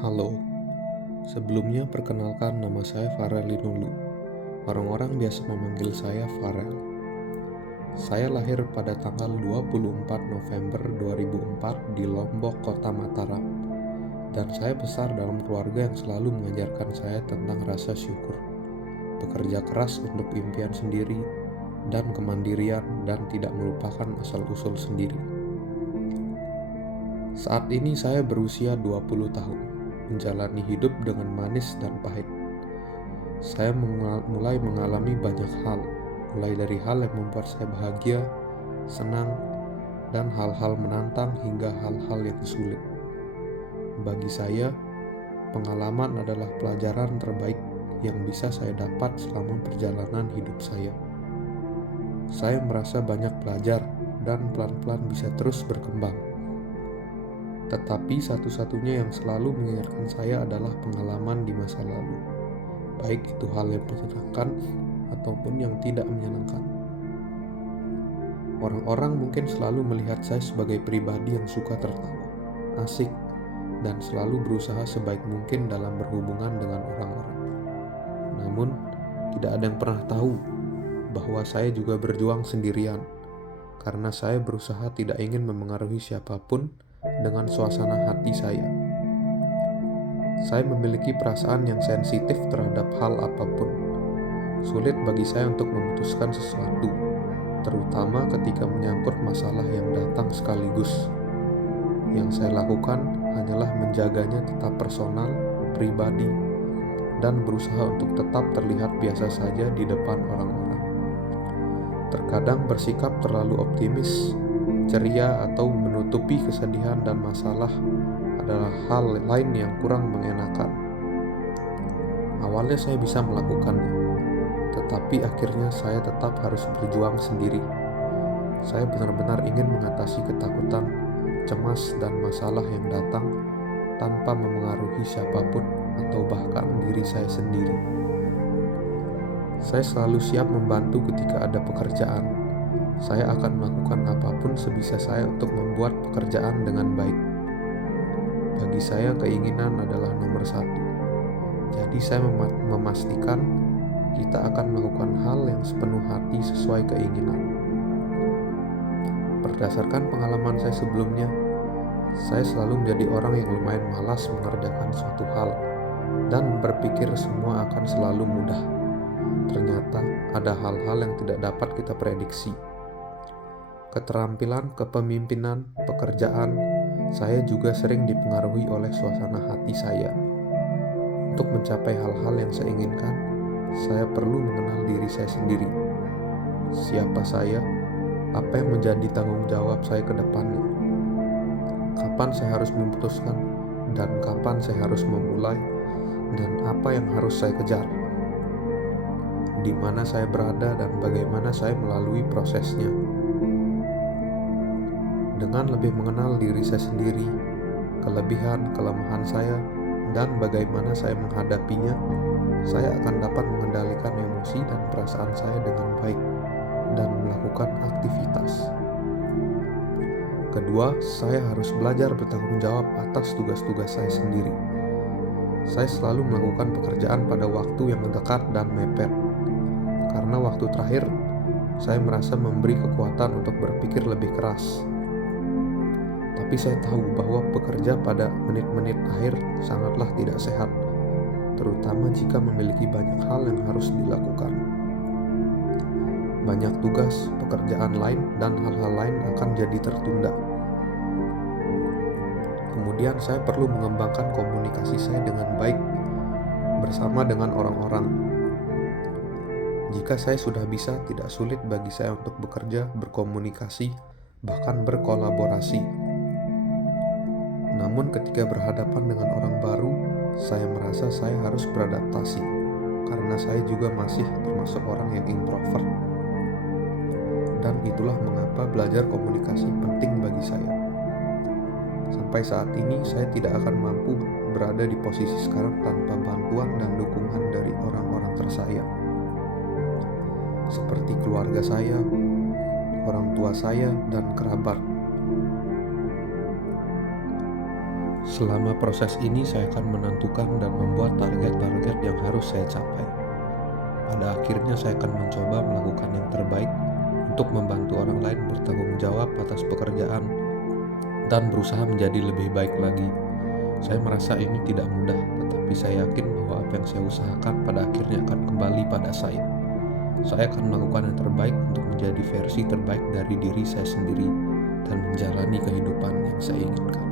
Halo, sebelumnya perkenalkan nama saya Farel Linulu. Orang-orang biasa memanggil saya Farel. Saya lahir pada tanggal 24 November 2004 di Lombok, Kota Mataram. Dan saya besar dalam keluarga yang selalu mengajarkan saya tentang rasa syukur, bekerja keras untuk impian sendiri, dan kemandirian dan tidak melupakan asal-usul sendiri. Saat ini saya berusia 20 tahun, menjalani hidup dengan manis dan pahit. Saya mulai mengalami banyak hal, mulai dari hal yang membuat saya bahagia, senang, dan hal-hal menantang hingga hal-hal yang sulit. Bagi saya, pengalaman adalah pelajaran terbaik yang bisa saya dapat selama perjalanan hidup saya. Saya merasa banyak belajar dan pelan-pelan bisa terus berkembang. Tetapi satu-satunya yang selalu mengingatkan saya adalah pengalaman di masa lalu, baik itu hal yang menyenangkan ataupun yang tidak menyenangkan. Orang-orang mungkin selalu melihat saya sebagai pribadi yang suka tertawa, asik, dan selalu berusaha sebaik mungkin dalam berhubungan dengan orang-orang. Namun, tidak ada yang pernah tahu bahwa saya juga berjuang sendirian, karena saya berusaha tidak ingin memengaruhi siapapun dengan suasana hati saya. Saya memiliki perasaan yang sensitif terhadap hal apapun. Sulit bagi saya untuk memutuskan sesuatu, terutama ketika menyangkut masalah yang datang sekaligus. Yang saya lakukan hanyalah menjaganya tetap personal, pribadi, dan berusaha untuk tetap terlihat biasa saja di depan orang-orang. Terkadang bersikap terlalu optimis, ceria, atau menutupi kesedihan dan masalah adalah hal lain yang kurang mengenakan. Awalnya saya bisa melakukannya, tetapi akhirnya saya tetap harus berjuang sendiri. Saya benar-benar ingin mengatasi ketakutan, cemas, dan masalah yang datang tanpa memengaruhi siapapun atau bahkan diri saya sendiri. Saya selalu siap membantu ketika ada pekerjaan. Saya akan melakukan apapun sebisa saya untuk membuat pekerjaan dengan baik. Bagi saya, keinginan adalah nomor satu. Jadi saya memastikan kita akan melakukan hal yang sepenuh hati sesuai keinginan. Berdasarkan pengalaman saya sebelumnya, saya selalu menjadi orang yang lumayan malas mengerjakan suatu hal dan berpikir semua akan selalu mudah. Ternyata ada hal-hal yang tidak dapat kita prediksi. Keterampilan kepemimpinan, pekerjaan, saya juga sering dipengaruhi oleh suasana hati saya. Untuk mencapai hal-hal yang saya inginkan, saya perlu mengenal diri saya sendiri. Siapa saya? Apa yang menjadi tanggung jawab saya ke depannya? Kapan saya harus memutuskan dan kapan saya harus memulai, dan apa yang harus saya kejar? Di mana saya berada dan bagaimana saya melalui prosesnya. Dengan lebih mengenal diri saya sendiri, kelebihan, kelemahan saya, dan bagaimana saya menghadapinya, saya akan dapat mengendalikan emosi dan perasaan saya dengan baik dan melakukan aktivitas. Kedua, saya harus belajar bertanggung jawab atas tugas-tugas saya sendiri. Saya selalu melakukan pekerjaan pada waktu yang dekat dan mepet, karena waktu terakhir saya merasa memberi kekuatan untuk berpikir lebih keras. Tapi saya tahu bahwa bekerja pada menit-menit akhir sangatlah tidak sehat, terutama jika memiliki banyak hal yang harus dilakukan. Banyak tugas, pekerjaan lain, dan hal-hal lain akan jadi tertunda. Kemudian saya perlu mengembangkan komunikasi saya dengan baik bersama dengan orang-orang. Jika saya sudah bisa, tidak sulit bagi saya untuk bekerja, berkomunikasi, bahkan berkolaborasi. Namun ketika berhadapan dengan orang baru, saya merasa saya harus beradaptasi, karena saya juga masih termasuk orang yang introvert. Dan itulah mengapa belajar komunikasi penting bagi saya. Sampai saat ini, saya tidak akan mampu berada di posisi sekarang tanpa bantuan dan dukungan dari orang-orang tersayang, seperti keluarga saya, orang tua saya, dan kerabat. Selama proses ini saya akan menentukan dan membuat target-target yang harus saya capai. Pada akhirnya saya akan mencoba melakukan yang terbaik untuk membantu orang lain bertanggung jawab atas pekerjaan dan berusaha menjadi lebih baik lagi. Saya merasa ini tidak mudah, tetapi saya yakin bahwa apa yang saya usahakan pada akhirnya akan kembali pada saya. Saya akan melakukan yang terbaik untuk menjadi versi terbaik dari diri saya sendiri dan menjalani kehidupan yang saya inginkan.